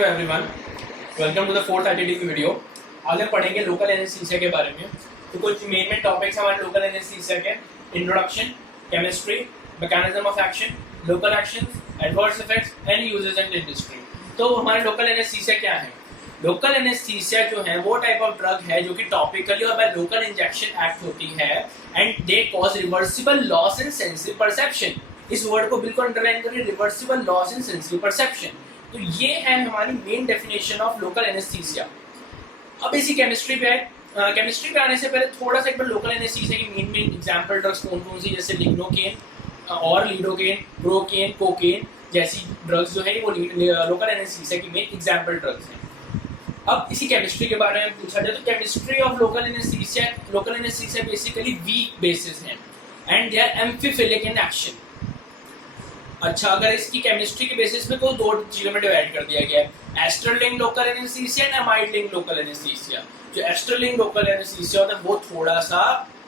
To everyone, welcome to the fourth ITD video. आज हम पढ़ेंगे लोकल एनेस्थीसिया के बारे में। तो कुछ मेन टॉपिक्स हमारे लोकल एनेस्थीसिया के: introduction, chemistry, mechanism of action, local actions, adverse effects and uses in industry. तो हमारे लोकल एनेस्थीसिया क्या है? लोकल एनेस्थीसिया जो है वो टाइप ऑफ ड्रग है जो कि टॉपिकली और बाय लोकल इंजेक्शन एक्ट होती है and they cause reversible loss in sensitive perception. इस वर्ड को बिल्कुल अंडरलाइन करिए, reversible loss in sensitive perception. तो ये है हमारी main definition of local anaesthesia. अब इसी केमिस्ट्री पे आए। केमिस्ट्री पे आने से पहले थोड़ा सा एक बार लोकल एनेस्थीसिया की मेन एग्जांपल ड्रग्स कौन कौन सी, जैसे लिग्नोकेन और लीडोकेन, ब्रोकेन, कोकेन जैसी ड्रग्स जो है वो लोकल एनेस्थीसिया की मेन एग्जांपल ड्रग्स हैं। अब इसी केमिस्ट्री के बारे में पूछा जाए तो chemistry of local anaesthesia basically weak bases हैं and they are amphiphilic in action. अच्छा, अगर इसकी केमिस्ट्री के बेसिस पे तो दो चीजों में डिवाइड कर दिया गया है: ester linked local anaesthesia and amide local anaesthesia. जो एस्ट्रलिंग लोकल एनेस्थीसिया होता है वो थोड़ा सा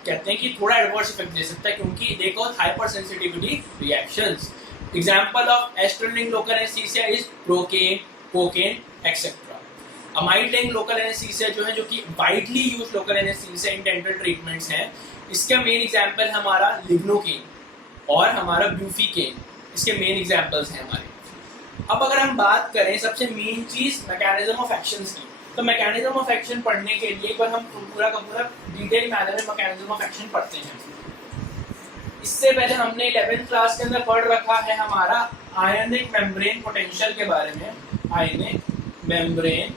कहते हैं कि थोड़ा एडवर्स इफेक्ट दे सकता है क्योंकि they cause hypersensitivity reactions. Example of ester linked local anaesthesia is procaine, cocaine etcetera. Amide local anaesthesia जो है, जो कि widely used local anaesthesia in dental treatments हैं, इसका मेन एग्जांपल हमारा लिग्नोकेन और हमारा ब्यूफिकेन, इसके मेन एग्जांपल्स हैं हमारे। अब अगर हम बात करें सबसे मेन चीज मैकेनिज्म ऑफ एक्शंस की, तो मैकेनिज्म ऑफ एक्शन पढ़ने के लिए एक बार हम पूरा का पूरा डिटेल मैनर में मैकेनिज्म ऑफ एक्शन पढ़ते हैं। इससे पहले हमने 11th क्लास के अंदर पढ़ रखा है हमारा आयनिक मेम्ब्रेन पोटेंशियल के बारे में। आयनिक मेम्ब्रेन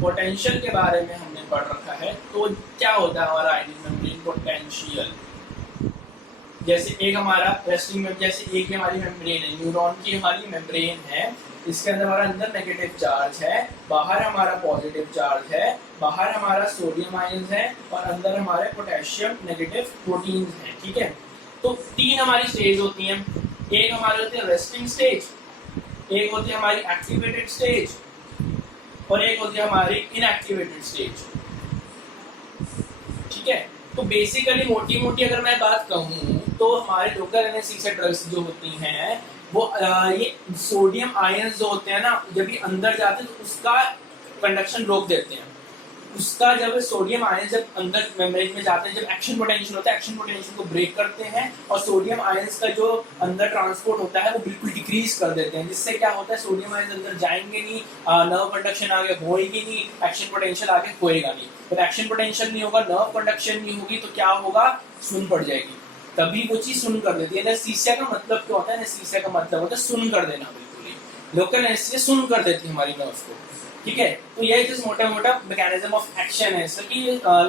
पोटेंशियल के बारे में हमने पढ़ रखा है। तो क्या होता है हमारा आयनिक मेम्ब्रेन पोटेंशियल? जैसे एक हमारा रेस्टिंग में, जैसे एक हमारी मेम्ब्रेन है, न्यूरॉन की हमारी मेम्ब्रेन है, इसके अंदर हमारा अंदर नेगेटिव चार्ज है, बाहर हमारा पॉजिटिव चार्ज है, बाहर हमारा सोडियम आयंस है और अंदर हमारे पोटेशियम नेगेटिव प्रोटीन्स हैं। ठीक है, तो तीन हमारी स्टेज होती हैं। एक हमारी होती है रेस्टिंग स्टेज, एक होती है हमारी एक्टिवेटेड स्टेज और एक होती है हमारी इनएक्टिवेटेड स्टेज। ठीक है, तो बेसिकली मोटी मोटी अगर मैं बात कहूँ तो हमारे लोकल एनेस्थीसिया ड्रग्स जो होती हैं वो ये सोडियम आयंस जो होते हैं ना, जब ये अंदर जाते हैं तो उसका कंडक्शन रोक देते हैं। उसका जब सोडियम आयंस जब अंदर मेम्ब्रेन में जाते हैं, जब एक्शन पोटेंशियल होता है, एक्शन पोटेंशियल को ब्रेक करते हैं और सोडियम आयंस का जो अंदर ट्रांसपोर्ट होता है वो बिल्कुल डिक्रीज कर देते हैं। जिससे क्या होता है, सोडियम आयंस अंदर जाएंगे नहीं, नर्व कंडक्शन आगे होएगी नहीं, एक्शन पोटेंशियल आगे होएगा नहीं। जब एक्शन पोटेंशियल नहीं होगा, नर्व कंडक्शन नहीं होगी, तो क्या होगा, सुन पड़ जाएगी। तभी वो चीज सुन कर देती है। एनेस्थीसिया का मतलब क्या होता है? एनेस्थीसिया का मतलब होता है सुन कर देना। बिल्कुल ही लोकल एनेस्थीसिया सुन कर देती है हमारी नर्व्स को। ठीक है, तो ये जस्ट मोटा मोटा मैकेनिज्म ऑफ एक्शन है इसका कि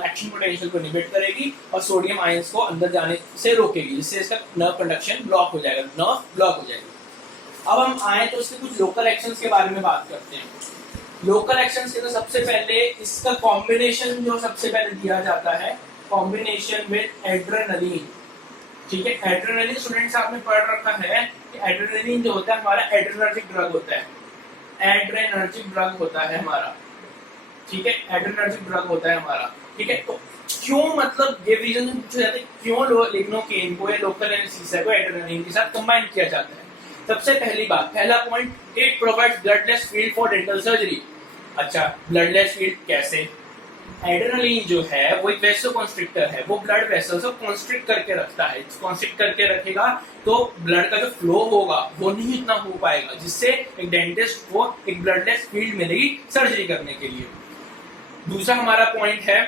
एक्शन पोटेंशियल को इनहिबिट करेगी और सोडियम आयंस को अंदर जाने से रोकेगी, जिससे इसका नर्व कंडक्शन ब्लॉक हो जाएगा, नर्व ब्लॉक हो जाएगी। अब हम आए तो इसके कुछ लोकल एक्शंस के बारे में बात करते हैं। लोकल एक्शंस के तो सबसे पहले इसका कॉम्बिनेशन जो सबसे पहले दिया जाता है, कॉम्बिनेशन विद एड्रेनलिन। ठीक है, एड्रेनलिन स्टूडेंट्स आपने पढ़ रखा है कि एड्रेनलिन जो होता है हमारा एड्रेनर्जिक ड्रग होता है। एड्रेनर्जिक ड्रग होता है हमारा। ठीक है, एड्रेनर्जिक ड्रग होता है हमारा। ठीक है, तो क्यों, मतलब ये रीजन पूछा जाता है क्यों लिग्नोकेन को या लोकल एनेस्थीसिया को एड्रेनलिन के साथ कंबाइन किया जाता है। सबसे पहली बात, पहला point, it provides bloodless field for dental surgery. अच्छा, ब्लडलेस फील्ड कैसे? एड्रेनलिन जो है वो एक वेसोकॉन्स्ट्रिक्टर है, वो ब्लड वेसल्स को कॉन्स्ट्रिक्ट करके रखता है। कॉन्स्ट्रिक्ट करके रखेगा तो ब्लड का जो फ्लो होगा वो नहीं इतना हो पाएगा, जिससे एक डेंटिस्ट को एक ब्लडलेस फील्ड मिलेगी सर्जरी करने के लिए। दूसरा हमारा पॉइंट है,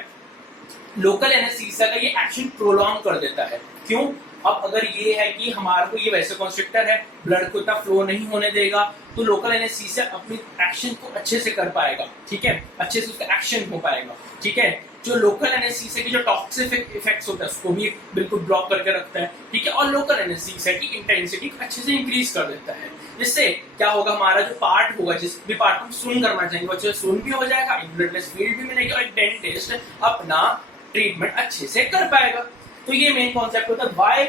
लोकल एनेस्थीसिया का ये एक्शन प्रोलॉन्ग कर देता है। क्यों? अब अगर ये है कि हमारे को ये वेसोकॉन्स्ट्रिक्टर है, ब्लड को इतना फ्लो नहीं होने देगा, तो लोकल एनेस्थीसिया अपनी एक्शन को अच्छे से कर पाएगा। ठीक है, अच्छे से उसका एक्शन हो पाएगा। ठीक है, जो लोकल एनेस्थीसिया की जो टॉक्सिक इफेक्ट्स होता है उसको भी बिल्कुल ब्लॉक करके रखता है। ठीक है, और लोकल एनेस्थीसिया की इंटेंसिटी अच्छे से इंक्रीज कर देता है। जिससे क्या होगा, हमारा जो पार्ट होगा, जिस भी पार्ट हम सुन करना चाहेंगे वो अच्छे से सुन भी हो जाएगा, एक ब्लडलेस फील्ड भी मिलेगी और एक डेंटिस्ट अपना ट्रीटमेंट अच्छे से कर पाएगा। तो ये मेन कॉन्सेप्ट होता है why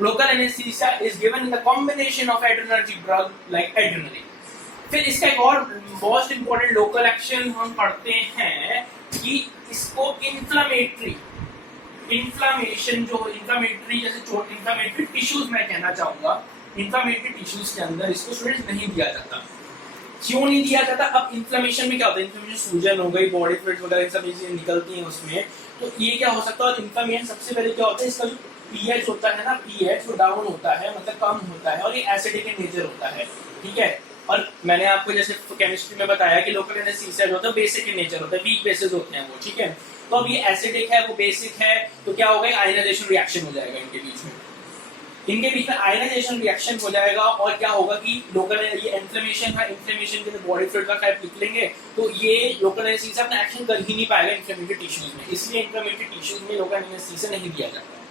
local anaesthesia is given in the combination of adrenergic drug like adrenaline. फिर इसका एक और मोस्ट इंपोर्टेंट लोकल एक्शन हम पढ़ते हैं कि इसको इन्फ्लामेशन जो इन्फ्लामेटरी जैसे चोट, इन्फ्लामेटरी टिश्यूज मैं कहना चाहूंगा, इन्फ्लामेटरी टिश्यूज के अंदर इसको स्टूडेंट्स नहीं दिया जाता। क्यों नहीं दिया जाता? अब इन्फ्लेमेशन में क्या होता है, इन्फ्लेमेशन सूजन हो गई, बॉडी फ्लूइड्स वगैरह सब चीजें निकलती हैं उसमें, तो ये क्या हो सकता है? और इन्फ्लेमेशन सबसे पहले क्या होता है, इसका जो पीएच होता है ना, पीएच वो डाउन होता है, मतलब कम होता है, और ये एसिडिक इन नेचर होता है, ठीक है। और मैंने आपको जैसे केमिस्ट्री में बताया कि लोकल एनेस्थीसिया जो होता है बेसिक इन नेचर होता है, वीक बेसिस होते हैं वो, ठीक है। तो अब ये एसिडिक है, वो बेसिक है, तो क्या होगा, आयनाइजेशन रिएक्शन हो जाएगा इनके बीच में आयनाइजेशन रिएक्शन हो जाएगा, और क्या होगा कि लोकल ये इन्फ्लेमेशन है, इन्फ्लेमेशन के बॉडी फ्लूइड का टाइप निकलेंगे, तो ये लोकल एनेस्थीसिया अपना एक्शन कर ही नहीं पाएगा इन्फ्लेमेटरी टिश्यूज में, इसलिए इन्फ्लेमेटरी टिश्यूज में लोकल एनेस्थीसिया नहीं दिया जाता।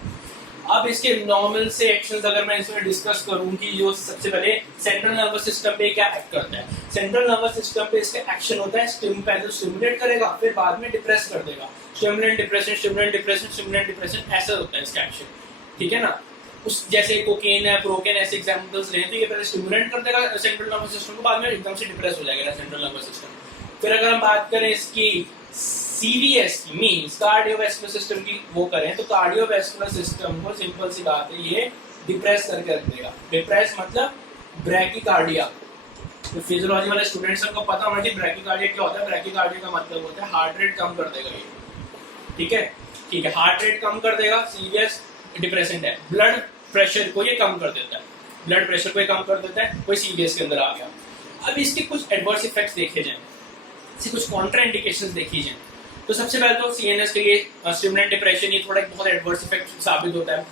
अब इसके नॉर्मल से एक्शंस अगर मैं इसमें डिस्कस करूं कि जो सबसे पहले सेंट्रल नर्वस सिस्टम पे क्या एक्ट करता है, सेंट्रल नर्वस सिस्टम पे इसका एक्शन होता है, पहले स्टिमुलेट करेगा, फिर बाद में डिप्रेस कर देगा, stimulant depression, stimulant depression, stimulant depression, ऐसा होता है इसका एक्शन, ठीक है ना। उस जैसे कोकेन है, प्रोकेन, ऐसे एग्जांपल्स लें तो ये पहले स्टिमुलेट कर देगा सेंट्रल नर्वस सिस्टम को, बाद में एकदम से डिप्रेस हो जाएगा सेंट्रल नर्वस सिस्टम। फिर अगर हम बात करें इसकी सीवीएस की, मींस कार्डियोवैस्कुलर सिस्टम की वो करें, तो कार्डियोवैस्कुलर सिस्टम को सिंपल सी बात है ये डिप्रेस करके रख देगा। डिप्रेस मतलब ब्रैकीकार्डिया, तो फिजियोलॉजी वाले स्टूडेंट सबको पता होना चाहिए ब्रैकीकार्डिया क्या होता है। ब्रैकीकार्डिया का मतलब होता है हार्ट रेट कम कर देगा ये, ठीक है, ठीक है, हार्ट रेट कम कर देगा, सीरियस डिप्रेसेंट है। ब्लड प्रेशर को ये कम कर देता है, ब्लड प्रेशर को ये कम कर देता है, कोई सीरियस के अंदर आ गया। अब इसके कुछ एडवर्स इफेक्ट्स देखे जाएं, इसके कुछ कॉन्ट्रा इंडिकेशंस देखी जाएं, तो सबसे पहले तो सीएनएस के लिए स्टिमुलेंट डिप्रेशन ये थोड़ा बहुत एडवर्स इफेक्ट साबित होता है।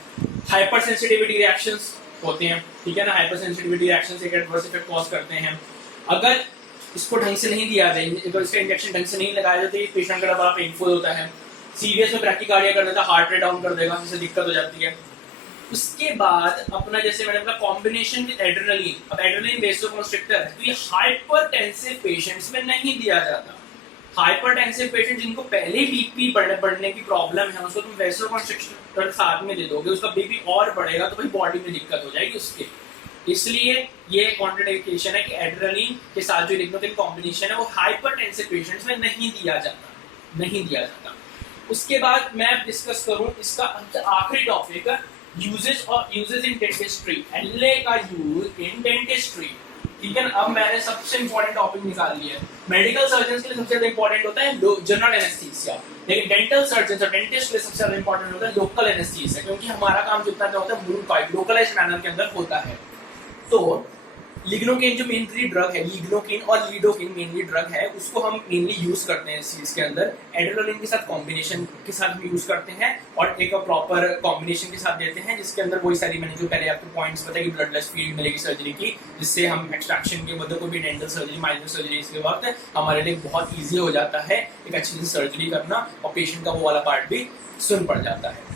हाइपर सेंसिटिविटी रिएक्शंस होते हैं, ठीक है ना, हाइपर सेंसिटिविटी रिएक्शंस एक एडवर्स इफेक्ट कॉज करते हैं। अगर इसको ढंग से नहीं दिया जाए, अगर इसका इंजेक्शन ढंग से नहीं लगाया जाए तो ये पेशेंट का बड़ा पेनफुल होता है। सीरियस में ब्रैकीकार्डिया कर देता है, हार्ट रेट डाउन कर देगा, जिससे दिक्कत हो जाती है। उसके बाद अपना जैसे मैंने अपना कॉम्बिनेशन विद एड्रेनलिन, अब एड्रेनलिन वेसोकंस्ट्रिक्टर है, तो ये हाइपरटेंसिव पेशेंट्स में नहीं दिया जाता। हाइपरटेंसिव पेशेंट जिनको पहले बीपी बढ़ने की प्रॉब्लम है, उसको तुम वेसोकंस्ट्रिक्टर साथ में दे दोगे, उसका बीपी और बढ़ेगा तो भाई बॉडी में दिक्कत हो जाएगी उसके। इसलिए ये कॉन्ट्राइंडिकेशन है कि एड्रेनलिन के साथ जो लिग्नोकेन कॉम्बिनेशन है वो हाइपरटेंसिव पेशेंट्स में नहीं दिया जाता। उसके बाद मैं डिस्कस करूं इसका आखिरी टॉपिक, यूजेस इन डेंटिस्ट्री, एलए का यूज इन डेंटिस्ट्री, ठीक है ना। अब मैंने सबसे इंपॉर्टेंट टॉपिक निकाल लिया है। मेडिकल सर्जन के लिए सबसे ज्यादा इंपॉर्टेंट होता है जनरल एनेस्थीसिया, लेकिन डेंटल सर्जन और डेंटिस्ट के लिए सबसे ज्यादा इंपॉर्टेंट होता है लोकल एनेस्थीसिया, क्योंकि हमारा काम जितना होता है मूल लोकलाइज्ड मैनर के अंदर होता है। तो लिग्नोकेन जो मेनली ड्रग है, लिग्नोकेन और लीडोकेन मेनली ड्रग है, उसको हम मेनली यूज करते हैं इस चीज के अंदर। एड्रेनलिन के साथ कॉम्बिनेशन के साथ भी यूज करते हैं, और एक प्रॉपर कॉम्बिनेशन के साथ देते हैं, जिसके अंदर वही सारी मैंने जो पहले आपको पॉइंट्स बताया कि ब्लडलेस फील्ड मिलेगी सर्जरी की, जिससे हम एक्सट्रैक्शन के मतलब कोई भी डेंटल सर्जरी, माइनर सर्जरी के वक्त हमारे लिए बहुत ईजी हो जाता है एक अच्छी सी सर्जरी करना, और पेशेंट का वो वाला पार्ट भी सुन पड़ जाता है।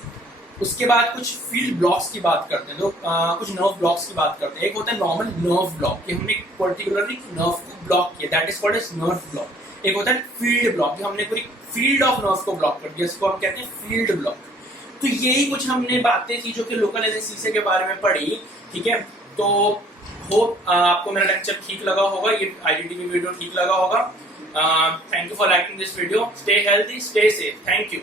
उसके बाद कुछ फील्ड ब्लॉक्स की बात करते हैं, तो कुछ नर्व ब्लॉक्स की बात करते हैं। एक होता है नॉर्मल नर्व ब्लॉक, कि हमने पर्टिकुलरली नर्व को ब्लॉक किया, that is called as nerve block. एक होता है फील्ड ब्लॉक, कि हमने पूरी फील्ड ऑफ नर्व को ब्लॉक कर दिया, इसको हम कहते हैं फील्ड ब्लॉक। तो यही कुछ हमने बातें थी जो कि लोकल एनेस्थीसिया के बारे में पढ़ी, ठीक है। तो होप आपको मेरा लेक्चर ठीक लगा होगा, ये IGTV वीडियो ठीक लगा होगा। Thank you for liking this video, stay healthy, stay safe, thank you.